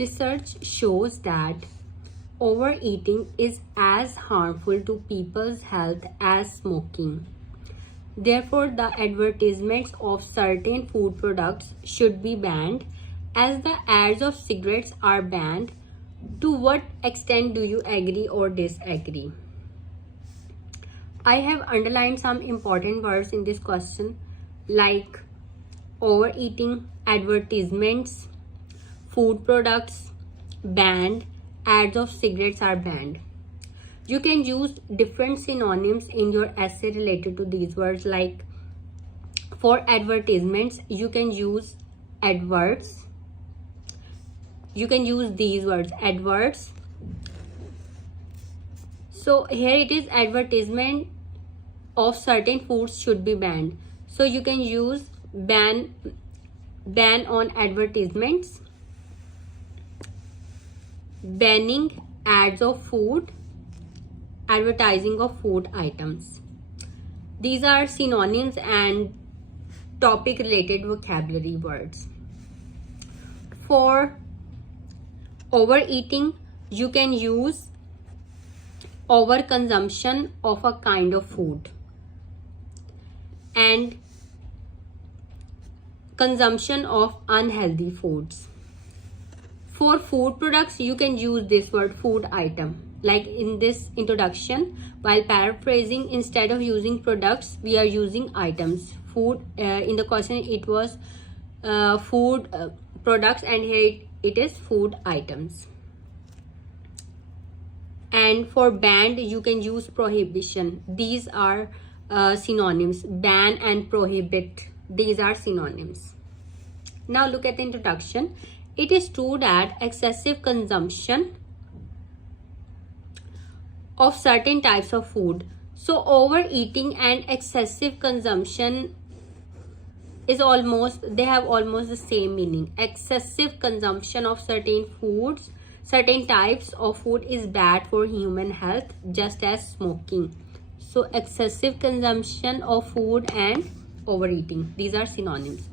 Research shows that overeating is as harmful to people's health as smoking. Therefore, the advertisements of certain food products should be banned, as the ads of cigarettes are banned. To what extent do you agree or disagree? I have underlined some important words in this question like overeating, advertisements, food products, banned, ads of cigarettes are banned. You can use different synonyms in your essay related to these words, like for advertisements, you can use adverts. You can use these words, adverts. So here it is, advertisement of certain foods should be banned. So you can use ban on advertisements, banning ads of food, advertising of food items. These are synonyms and topic related vocabulary words. For overeating, you can use overconsumption of a kind of food and consumption of unhealthy foods. For food products, you can use this word food item. Like in this introduction, while paraphrasing, instead of using products, we are using items. Food, in the question it was food products, and here it is food items. And for banned, you can use prohibition. These are synonyms. Ban and prohibit, these are synonyms. Now look at the introduction. It is true that excessive consumption of certain types of food. So overeating and excessive consumption is they have almost the same meaning. Excessive consumption of certain foods, certain types of food is bad for human health, just as smoking. So excessive consumption of food and overeating, these are synonyms.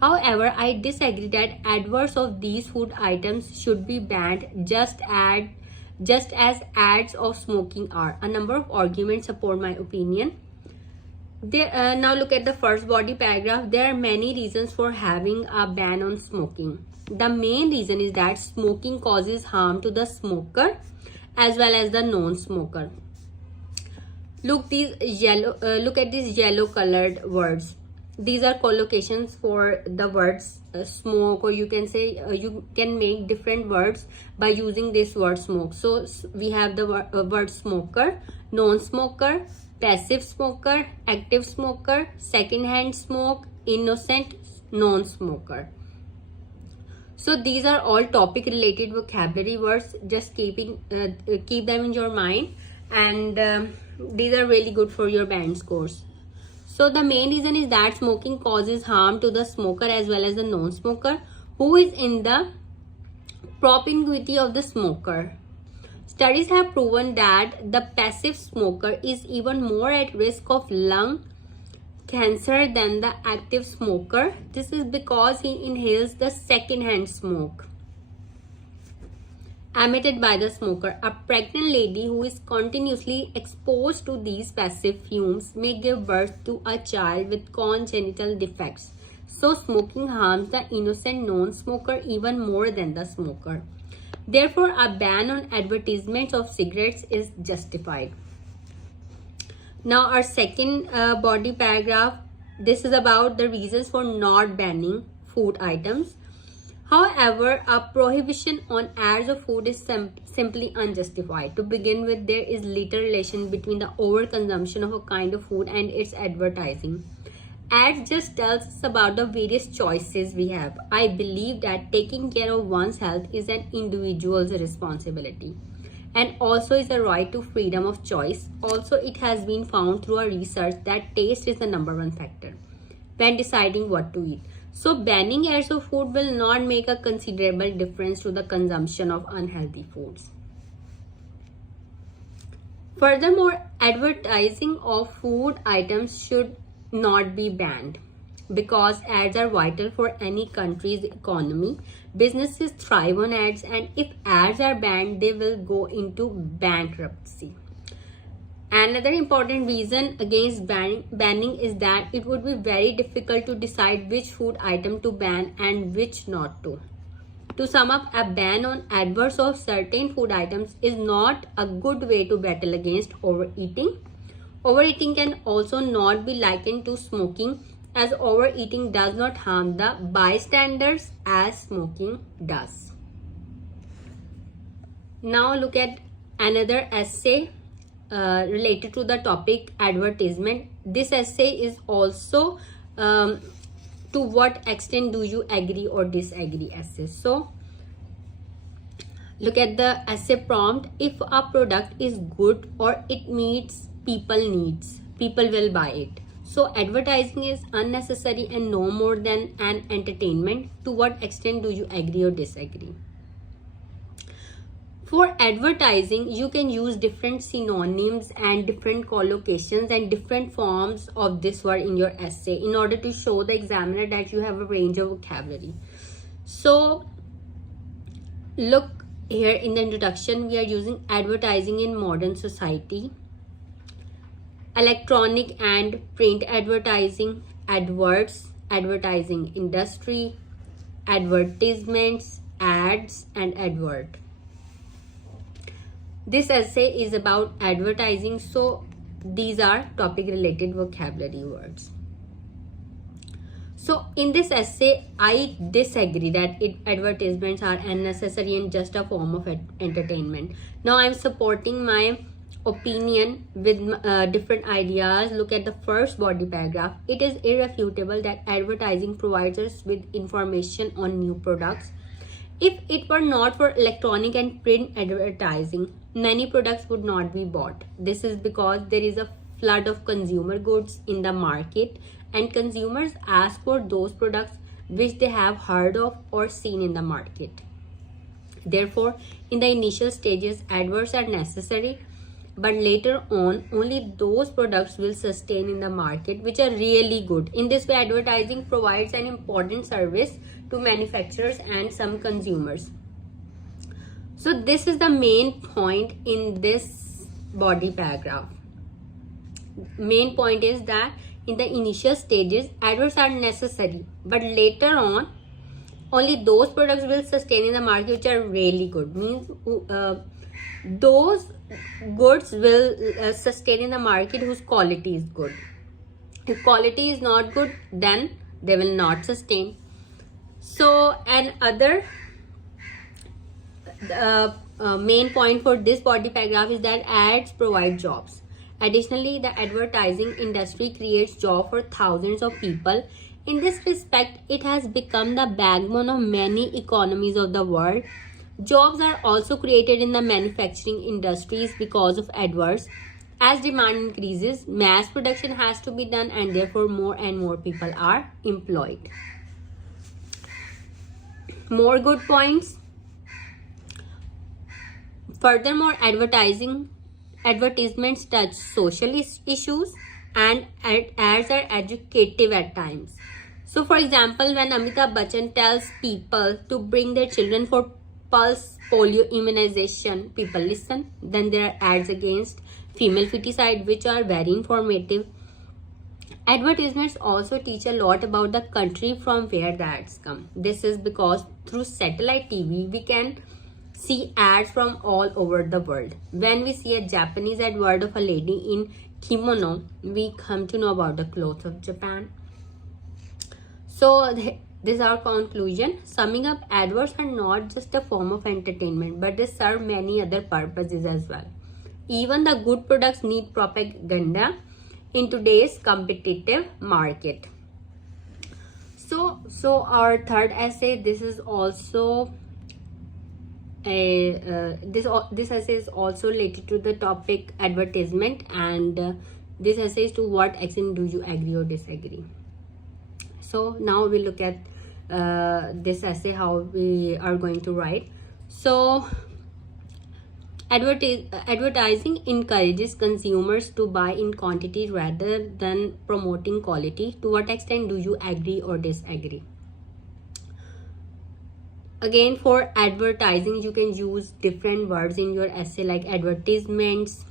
However, I disagree that adverts of these food items should be banned, just as ads of smoking are. A number of arguments support my opinion. Now look at the first body paragraph. There are many reasons for having a ban on smoking. The main reason is that smoking causes harm to the smoker as well as the non-smoker. Look at these yellow colored words. These are collocations for the words smoke, or you can say you can make different words by using this word smoke. So we have the word smoker, non-smoker, passive smoker, active smoker, second-hand smoke, innocent, non-smoker. So these are all topic related vocabulary words. Just keep them in your mind, and these are really good for your band scores. So the main reason is that smoking causes harm to the smoker as well as the non-smoker who is in the propinquity of the smoker. Studies have proven that the passive smoker is even more at risk of lung cancer than the active smoker. This is because he inhales the second-hand smoke emitted by the smoker. A pregnant lady who is continuously exposed to these passive fumes may give birth to a child with congenital defects. So smoking harms the innocent non-smoker even more than the smoker. Therefore, a ban on advertisements of cigarettes is justified. Now our second body paragraph, this is about the reasons for not banning food items. However, a prohibition on ads of food is simply unjustified. To begin with, there is little relation between the overconsumption of a kind of food and its advertising. Ads just tells us about the various choices we have. I believe that taking care of one's health is an individual's responsibility and also is a right to freedom of choice. Also, it has been found through a research that taste is the #1 factor when deciding what to eat. So banning ads of food will not make a considerable difference to the consumption of unhealthy foods. Furthermore, advertising of food items should not be banned. because ads are vital for any country's economy. Businesses thrive on ads, and if ads are banned, they will go into bankruptcy. Another important reason against banning is that it would be very difficult to decide which food item to ban and which not to. To sum up, a ban on adverts of certain food items is not a good way to battle against overeating. Overeating can also not be likened to smoking, as overeating does not harm the bystanders as smoking does. Now look at another essay related to the topic advertisement. This essay is also to what extent do you agree or disagree essay. So look at the essay prompt. If a product is good or it meets people needs, people will buy it. So advertising is unnecessary and no more than an entertainment. To what extent do you agree or disagree? For advertising, you can use different synonyms and different collocations and different forms of this word in your essay in order to show the examiner that you have a range of vocabulary. So look here in the introduction, we are using advertising in modern society, electronic and print advertising, adverts, advertising industry, advertisements, ads, and advert. This essay is about advertising, so these are topic related vocabulary words. So in this essay, I disagree that advertisements are unnecessary and just a form of entertainment. Now I'm supporting my opinion with different ideas. Look at the first body paragraph. It is irrefutable that advertising provides us with information on new products. If it were not for electronic and print advertising, many products would not be bought. This is because there is a flood of consumer goods in the market, and consumers ask for those products which they have heard of or seen in the market. Therefore, in the initial stages, adverts are necessary, but later on, only those products will sustain in the market which are really good. In this way, advertising provides an important service to manufacturers and some consumers. So this is the main point in this body paragraph. Main point is that in the initial stages, adverts are necessary, but later on, only those products will sustain in the market which are really good. Means those goods will sustain in the market whose quality is good. If quality is not good, then they will not sustain. So another main point for this body paragraph is that ads provide jobs. Additionally, the advertising industry creates jobs for thousands of people. In this respect, it has become the backbone of many economies of the world. Jobs are also created in the manufacturing industries because of adverts. As demand increases, mass production has to be done, and therefore more and more people are employed. More good points. Furthermore, advertisements touch social issues, and ads are educative at times. So for example, when Amitabh Bachchan tells people to bring their children for pulse polio immunization, people listen. Then there are ads against female feticide which are very informative. Advertisements also teach a lot about the country from where the ads come. This is because through satellite TV we can see ads from all over the world. When we see a Japanese advert of a lady in kimono, we come to know about the clothes of Japan. So this is our conclusion. Summing up, adverts are not just a form of entertainment, but they serve many other purposes as well. Even the good products need propaganda in today's competitive market. So our third essay, this is also this essay is also related to the topic advertisement, and this essay is to what extent do you agree or disagree. So now we look at this essay, how we are going to write. So Advertising encourages consumers to buy in quantity rather than promoting quality. To what extent do you agree or disagree? Again, for advertising, you can use different words in your essay like advertisements,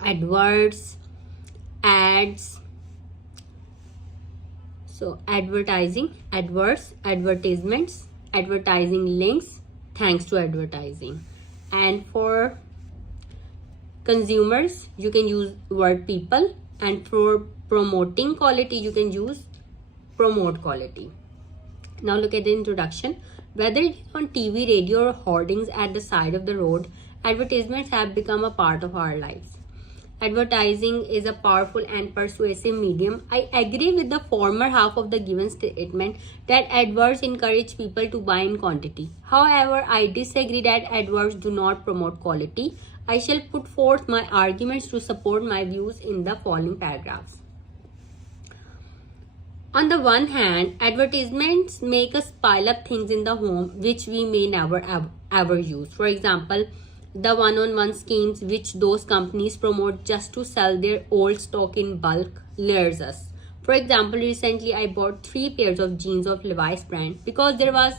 adverts, ads. So advertising, adverts, advertisements, advertising links, thanks to advertising. And for consumers, you can use word people, and for promoting quality, you can use promote quality. Now look at the introduction. Whether it is on TV, radio, or hoardings at the side of the road, advertisements have become a part of our lives. Advertising is a powerful and persuasive medium. I agree with the former half of the given statement that adverts encourage people to buy in quantity. However, I disagree that adverts do not promote quality. I shall put forth my arguments to support my views in the following paragraphs. On the one hand, advertisements make us pile up things in the home which we may never ever use. For example, the one-on-one schemes which those companies promote just to sell their old stock in bulk lures us. For example, recently I bought 3 pairs of jeans of Levi's brand because there was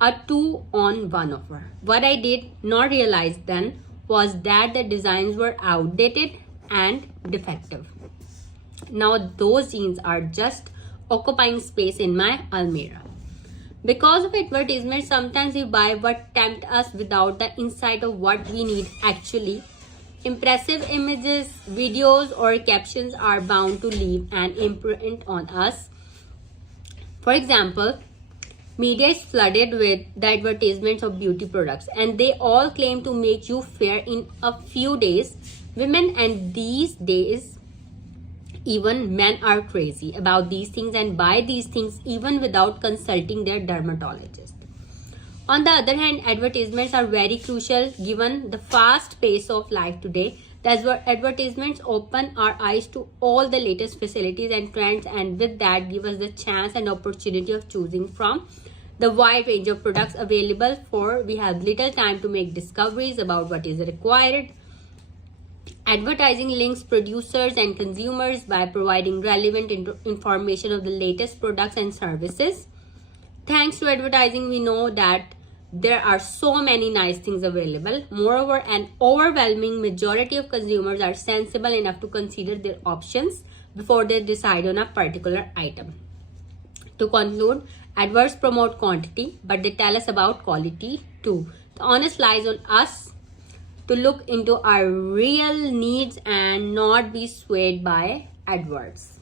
a 2-on-1 offer. What I did not realize then was that the designs were outdated and defective. Now those jeans are just occupying space in my almirah. Because of advertisements, sometimes we buy what tempt us without the insight of what we need actually. Impressive images, videos, or captions are bound to leave an imprint on us. For example, media is flooded with the advertisements of beauty products, and they all claim to make you fair in a few days. Women and these days, even men, are crazy about these things and buy these things even without consulting their dermatologist. On the other hand, advertisements are very crucial given the fast pace of life today. That's where advertisements open our eyes to all the latest facilities and trends, and with that give us the chance and opportunity of choosing from the wide range of products available, for we have little time to make discoveries about what is required. Advertising links producers and consumers by providing relevant information of the latest products and services. Thanks to advertising, we know that there are so many nice things available. Moreover, an overwhelming majority of consumers are sensible enough to consider their options before they decide on a particular item. To conclude, adverts promote quantity, but they tell us about quality too. The onus lies on us to look into our real needs and not be swayed by adverts.